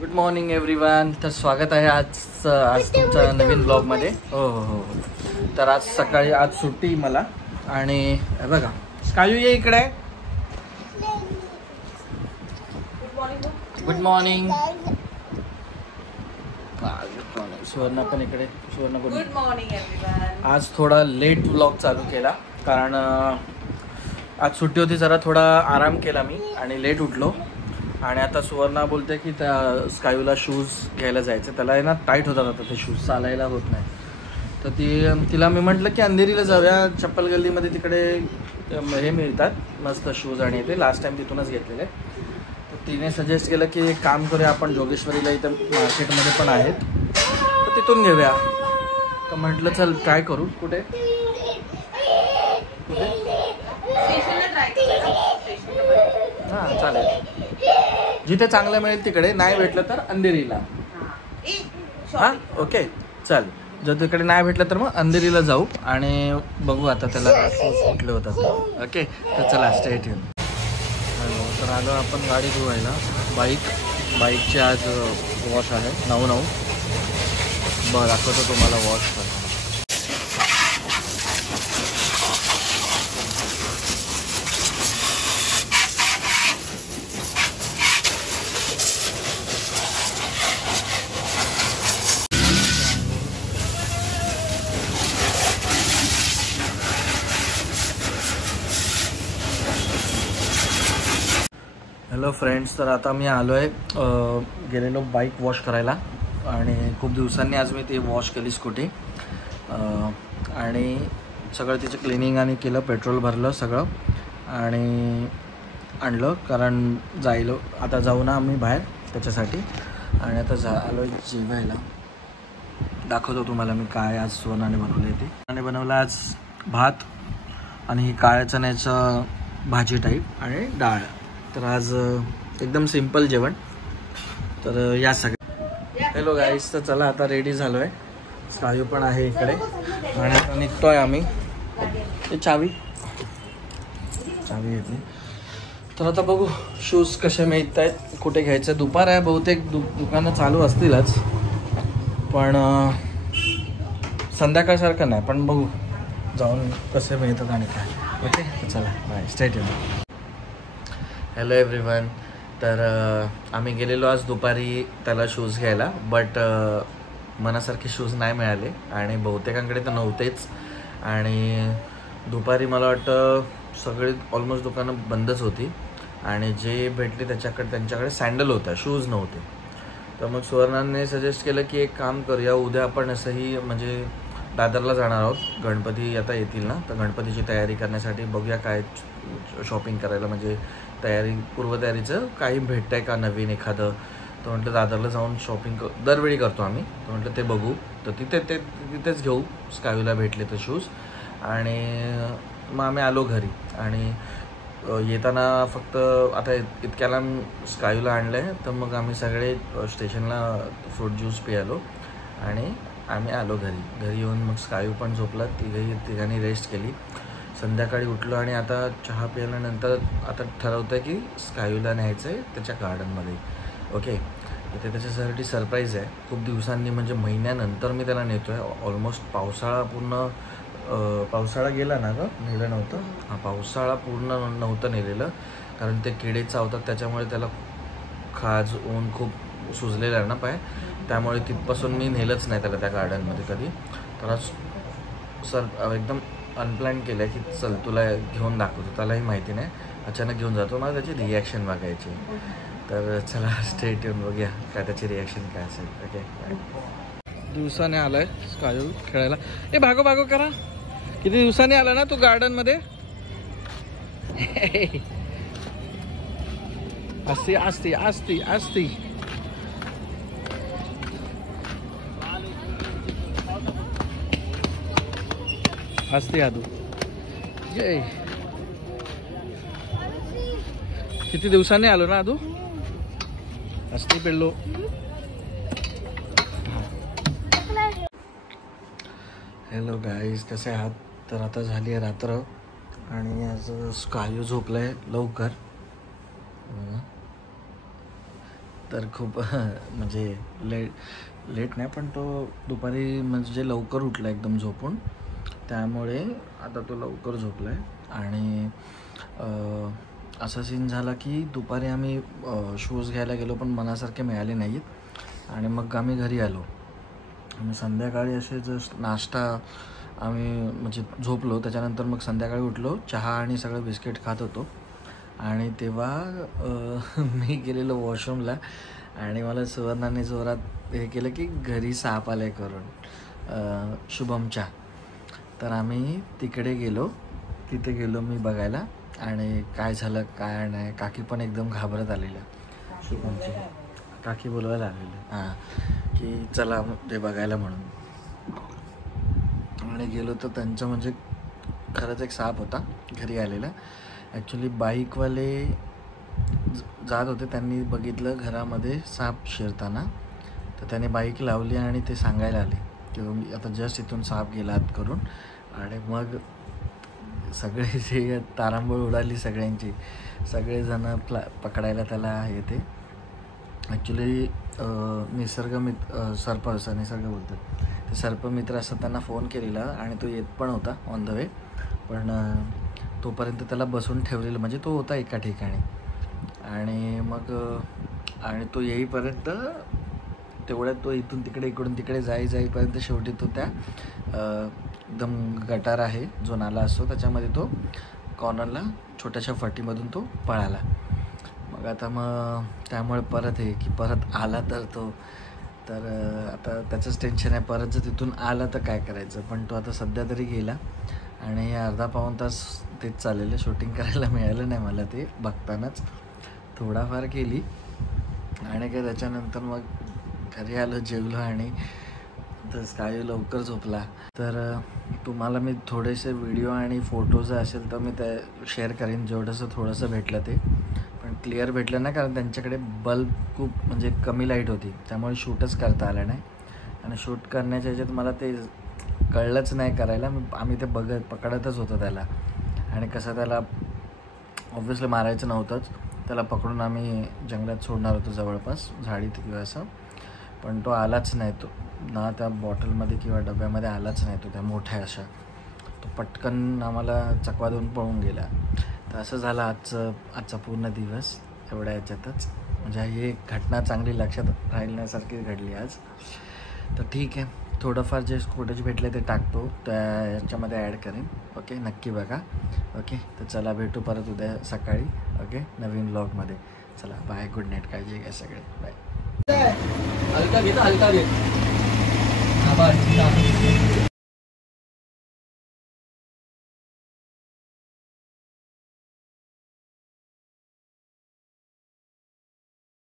Good morning everyone. तर स्वागत आहे आज तुमच्या नवीन ब्लॉगमध्ये. हो. तर आज सकाळी आज सुट्टी मला आणि बघा स्कायू ये इकडे. Good morning. सुवर्णा पण इकडे. Suvarna good morning everyone. आज थोडा लेट ब्लॉग चालू केला कारण आज सुट्टी होती, जरा थोडा आराम केला मी आणि लेट उठलो. आणि आता सुवर्णा बोलते की त्या स्कायूला शूज घ्यायला जायचं. त्याला आहे ना टाईट होतात आता ते शूज, चालायला होत नाही. तर तिला मी म्हटलं की अंधेरीला जाऊया, चप्पल गल्लीमध्ये तिकडे हे मिळतात मस्त शूज आणि ते लास्ट टाइम तिथूनच घेतलेले. तर तिने सजेस्ट केलं की एक काम करूया आपण, जोगेश्वरीला इथं मार्केटमध्ये पण आहेत तर तिथून घेऊया. तर म्हटलं चल ट्राय करू. कुठे हां चालेल, जिथे चांगलं मिळेल तिकडे, नाही भेटलं तर अंधेरीला. हां ओके चल, जर तिकडे नाही भेटलं तर मग अंधेरीला जाऊ आणि बघू आता त्याला शूज कुठले होतात. ओके तर चला स्टे ट्यून. तर आलो आपण गाडी धुवायला. बाईकची आज वॉश आहे 9/9. बरं दाखवतो तुम्हाला वॉश करतो. हॅलो फ्रेंड्स, तर आता मी आलो आहे गेलेलो बाईक वॉश करायला आणि खूप दिवसांनी आज मी ती वॉश केली स्कूटी आणि सगळं तिचं क्लिनिंग आणि केलं, पेट्रोल भरलं सगळं आणि आणलं कारण आता जाऊ ना आम्ही बाहेर त्याच्यासाठी. आणि आता आलो आहे जेवायला. दाखवतो तुम्हाला मी काय आज सोनाने बनवलं आहे ते. आणि बनवलं आज भात आणि ही काळ्या चण्याचं भाजी टाईप आणि डाळ. तर आज एकदम सिंपल जेवण. तर या सगळ्या हॅलो गाईस, तर चला आता रेडी झालो आहे. स्कायू पण आहे इकडे आणि आता निघतोय आम्ही. ते चावी घेतली. तर आता बघू शूज कसे मिळत आहेत, कुठे घ्यायचं. दुपार आहे, बहुतेक दुकानं चालू असतीलच पण संध्याकाळसारखं नाही, पण बघू जाऊन कसे मिळतात आणि काय. ओके तर चला bye, stay tuned. Hello everyone. तर आम्ही गेलेलो आज दुपारी त्याला शूज घ्यायला, बट मनासारखे शूज नाही मिळाले आणि बहुतेकांकडे तर नव्हतेच. आणि दुपारी मला वाटतं सगळी ऑलमोस्ट दुकानं बंदच होती आणि जे भेटले त्यांच्याकडे सँडल होत्या, शूज नव्हते. तर मग सुवर्णाने सजेस्ट केलं की एक काम करूया, उद्या आपण असंही म्हणजे दादरला जाणार आहोत. गणपती आता येतील ना, तर गणपतीची तयारी करण्यासाठी बघूया काय शॉपिंग करायला, म्हणजे पूर्वतयारीचं काही भेटतं आहे का नवीन एखादं. तर म्हटलं दादरला जाऊन शॉपिंग दरवेळी करतो आम्ही, तर म्हटलं ते बघू. तर तिथेच घेऊ, स्कायूला भेटले तर शूज. आणि मग आम्ही आलो घरी आणि येताना फक्त आता इतक्याला स्कायूला आणलं आहे. तर मग आम्ही सगळे स्टेशनला फ्रूट ज्यूस पियालो आणि आम्ही आलो घरी येऊन मग स्कायू पण झोपला. तिघांनी रेस्ट केली. संध्याकाळी उठलो आणि आता चहा प्यायल्यानंतर आता ठरवतं आहे की स्कायूला न्यायचं आहे त्याच्या गार्डनमध्ये. ओके, इथे त्याच्यासाठी सरप्राईज आहे. खूप दिवसांनी म्हणजे महिन्यानंतर मी त्याला नेतो आहे. ऑलमोस्ट पावसाळा गेला ना गं, नेलं नव्हतं. हां, पावसाळा पूर्ण नव्हतं नेलेलं कारण ते किडे चावतात, त्याच्यामुळे त्याला खाज ऊन खूप सुजलेलं आहे ना पाय, त्यामुळे तिथपासून मी नेलंच नाही त्याला त्या गार्डनमध्ये कधी. तर आज एकदम अनप्लॅन केलं आहे की चल तुला घेऊन दाखवतो. त्यालाही माहिती नाही, अचानक घेऊन जातो. मला त्याची रिॲक्शन बघायची. तर चला स्टे ट्यून, बघूया काय त्याची रिॲक्शन काय असेल. ओके, दिवसाने आला आहे स्कायू खेळायला. भागो करा. किती दिवसांनी आला ना तू गार्डनमध्ये. असती आदू. जय, किती दिवसांनी आलो ना आदू. असती पिल्लू. हॅलो गाईज, कसे आहात. तर आता झाली आहे रात्र आणि आज स्कायू झोपला आहे लवकर. तर खूप म्हणजे लेट नाही, पण तो दुपारी म्हणजे लवकर उठला एकदम झोपून, त्यामुळे आता तो लवकर झोपला आहे. आणि असा सीन झाला की दुपारी आम्ही शूज घ्यायला गेलो पण मनासारखे मिळाले नाही आहेत. आणि मग आम्ही घरी आलो आणि संध्याकाळी असे जस्ट नाश्ता आम्ही म्हणजे झोपलो. त्याच्यानंतर मग संध्याकाळी उठलो, चहा आणि सगळं बिस्किट खात होतो. आणि तेव्हा मी गेलेलो वॉशरूमला आणि मला सुवर्णाने जोरात हे केलं की घरी साप आले करून शुभमच्या. तर आम्ही तिकडे गेलो, तिथे गेलो मी बघायला आणि काय झालं काय नाही. काकी पण एकदम घाबरत आलेल्या, शुभमची काकी बोलवायला आलेली की चला ते बघायला म्हणून. आणि गेलो तर त्यांचं म्हणजे खरंच एक साप होता घरी आलेला. ॲक्च्युली बाईकवाले जात होते, त्यांनी बघितलं घरामध्ये साप शिरताना, तर त्याने बाईक लावली आणि ते सांगायला आले की आता जस्ट इथून साप गेला आत करून. आणि मग सगळे जे तारांबळ उडाली सगळ्यांची, सगळेजण पकडायला त्याला येते. ॲक्च्युली निसर्ग बोलतात ते सर्पमित्र असं त्यांना फोन केलेला आणि तो येत पण होता ऑन द वे. पण तोपर्यंत त्याला बसून ठेवलेलं, म्हणजे तो होता एका ठिकाणी. आणि मग तो येईपर्यंत तेवढ्यात तो इथून तिकडे जाईपर्यंत शेवटी तो त्या एकदम गटार आहे जो नाला असतो त्याच्यामध्ये तो कॉर्नरला छोट्याशा फटीमधून तो पळाला. मग त्यामुळे परत हे की परत आला तर आता त्याचंच टेन्शन आहे, परत जर तिथून आला तर काय करायचं. पण तो आता सध्या तरी गेला आणि अर्धा पाऊण तास तेच चाललेलं. शूटिंग करायला मिळालं नाही मला ते बघतानाच, थोडाफार केली. आणि काय त्याच्यानंतर मग घरी आलो, जेवलो आणि तर काही लवकर झोपला. तर तुम्हाला मी थोडेसे व्हिडिओ आणि फोटो जर असेल तर मी ते शेअर करीन, थोडंसं भेटलं ते. पण क्लिअर भेटलं नाही कारण त्यांच्याकडे बल्ब खूप म्हणजे कमी लाईट होती, त्यामुळे शूटच करता आलं नाही. आणि शूट करण्याच्या ह्याच्यात मला ते कळलंच नाही करायला. आम्ही ते पकडतच होतो त्याला. आणि कसं त्याला ऑब्व्हियसली मारायचं नव्हतंच, त्याला पकडून आम्ही जंगलात सोडणार होतो जवळपास झाडीत किंवा असं. पण तो आलाच नाही, तो ना त्या बॉटलमध्ये किंवा डब्यामध्ये आलाच नाही. तो त्या मोठ्या अशा तो पटकन आम्हाला चकवा देऊन पळून गेला. तर असं झालं आजचा पूर्ण दिवस एवढ्या ह्याच्यातच. म्हणजे ही एक घटना चांगली लक्षात राहिल्यासारखी घडली आज. तर ठीक आहे, थोडंफार जे फुटेज भेटले ते टाकतो, त्या ह्याच्यामध्ये ॲड करेन. ओके, नक्की बघा. ओके, तर चला भेटू परत उद्या सकाळी. ओके, नवीन व्लॉगमध्ये. चला बाय, गुड नाईट, काळजी घ्या सगळे, बाय. हलका घे.